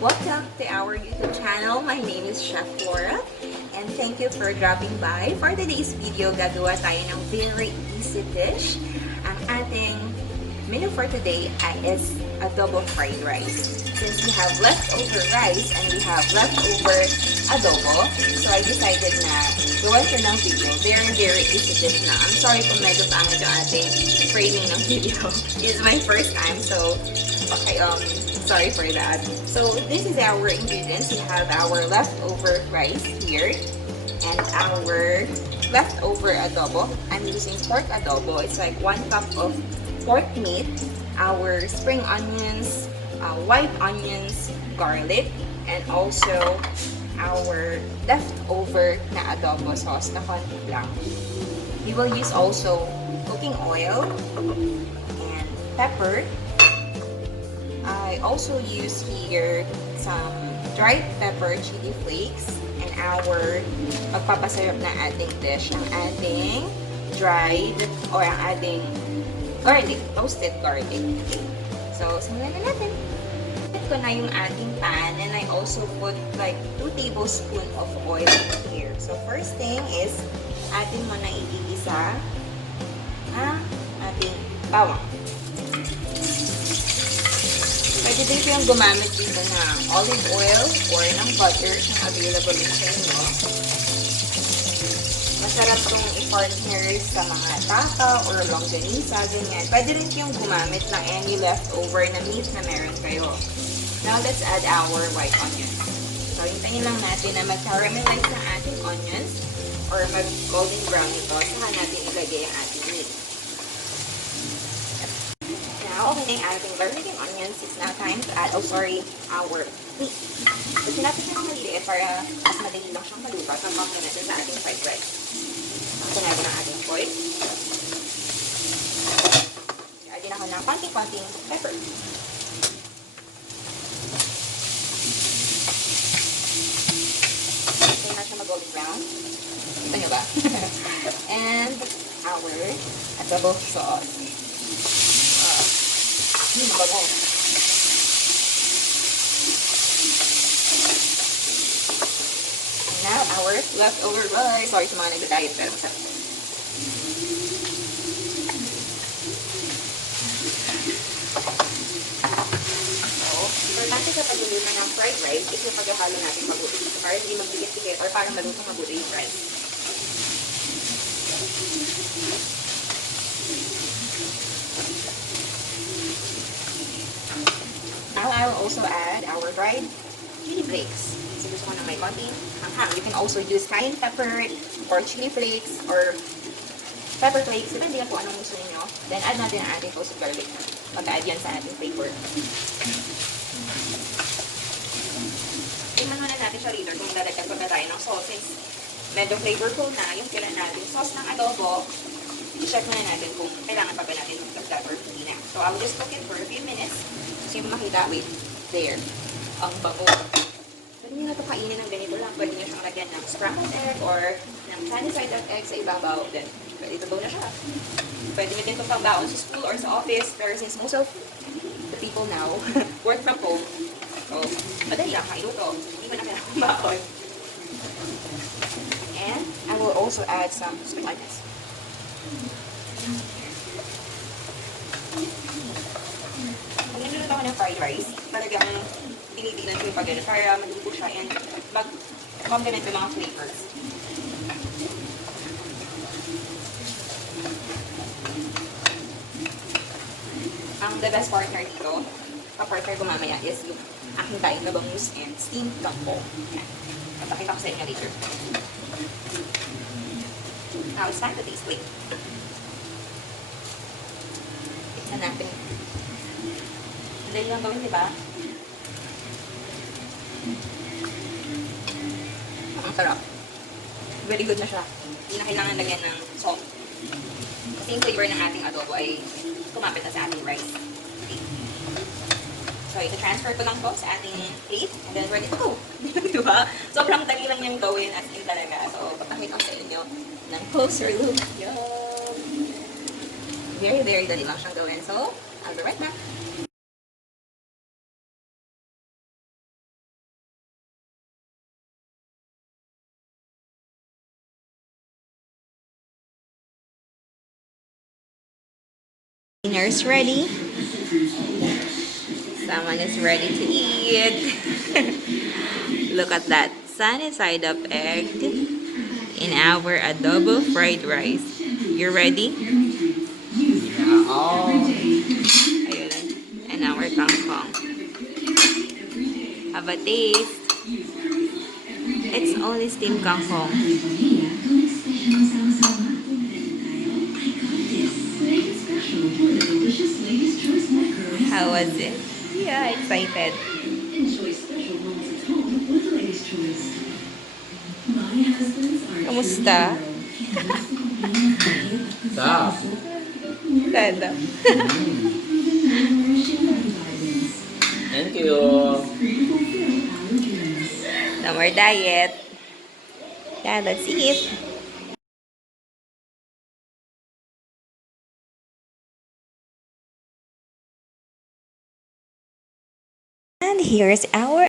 Welcome to our YouTube channel. My name is Chef Lora and thank you for dropping by. For today's video, gagawa tayo ng very easy dish. Ang ating menu for today is adobo fried rice. Since we have leftover rice and we have leftover adobo, so I decided na gawin ko ng video. Very easy dish na. I'm sorry kung medyo pangit yung ating framing ng video. This is my first time, so okay, sorry for that. So this is our ingredients. We have our leftover rice here and our leftover adobo. I'm using pork adobo. It's like 1 cup of pork meat, our spring onions, white onions, garlic, and also our leftover na adobo sauce na konti lang. We will use also cooking oil and pepper. I also use here some dried pepper chili flakes and our magpapasarap na ating dish, ang ating dried or ang ating garlic, toasted garlic. So, simulan na natin. Put ko na yung ating pan and I also put like 2 tablespoons of oil here. So, first thing is atin mo na igigisa ang ating bawang. Pwede din kayong gumamit dito ng olive oil or ng butter kung available din sa inyo. Masarap itong i-partner sa mga tapa or longganisa, ganyan. Pwede rin kayong gumamit ng any leftover na meat na meron kayo. Now, let's add our white onions. So, hintayin lang natin na mag-caramelize ng ating onions or mag-golden brown ito. Saka natin ilagay ang ating meat. Now, okay na yung ating garlic and onions. It's now time to add, our meat. So, sinapit siya ng maliliit para mas madali lang siyang maluto at mag-complement natin sa ating fried rice. Ito natin ang ating oil. Add din ako ng konting-konting pepper. Ito na siya mag-golden brown. Ito nyo ba? And our adobo sauce. Bagong. Now, our leftover rice. Sorry sa mga nag-diet, pero masarap. So, importante sa pagluluto ng fried rice is yung paghahalo natin mabuti. So, para hindi magdikit-dikit or para maluto mabuti yung rice. Now, I will also add our dried chili flakes. So, gusto ko na may konting anghang. You can also use cayenne pepper or chili flakes or pepper flakes. Depende yan kung anong gusto niyo. Then, add natin ang ating toasted garlic. Mag-add yan sa ating flavor. Tingnan muna natin siya later kung lalagyan pa tayo ng sauce. Since medyo flavorful na yung kailan natin sauce ng adobo, i-check muna natin kung kailangan pa ba natin magdagdag or hindi na. So, I will just cook it for a few minutes. So, yung makita, wait, there, ang bango. Pwede nyo na ito kainin ng ganito lang. Pwede nyo siyang lagyan ng scrambled egg or ng sunny side up egg sa ibabaw. Then, pwede ito na siya. Pwede nyo din ito pang baon sa school or sa office. Pero since most of the people now work from home, so, madali lang kailuto. Hindi mo na kailangan baon. And, I will also add some spring onions. Pag niluluto ako ng fried rice, talagang tinitignan ko yung pag-ganun para maluto siya and mag-complement yung mga flavors. Ang the best partner dito, pa-partner ko mamaya is yung aking tayong na bangus and steamed kangkong. Yan. Papakita ko sa inyo later. Now, it's time to taste. Wait. Tignan natin. Madali lang gawin, di ba? Ang sarap. Very good na siya. Hindi na kailangan lagyan ng salt. Kasi yung flavor ng ating adobo ay kumapit na sa ating rice. Okay. So, ito-transfer ko lang to sa ating plate and then ready to go. Di ba? Sobrang dali lang niyang gawin as in talaga. So, papakita ko sa inyo ng closer look. Yum! Very dali lang siyang gawin. So, I'll be right back. Dinner's ready. Someone is ready to eat. Look at that sunny side up egg in our adobo fried rice. You ready? Yeah. Oh. Ayun. And our kangkong. Have a taste. It's only steamed kangkong. How was it? Yeah, excited. Kamusta? Stop. Tada. Thank you. No more diet. Yeah, that's it. And here's our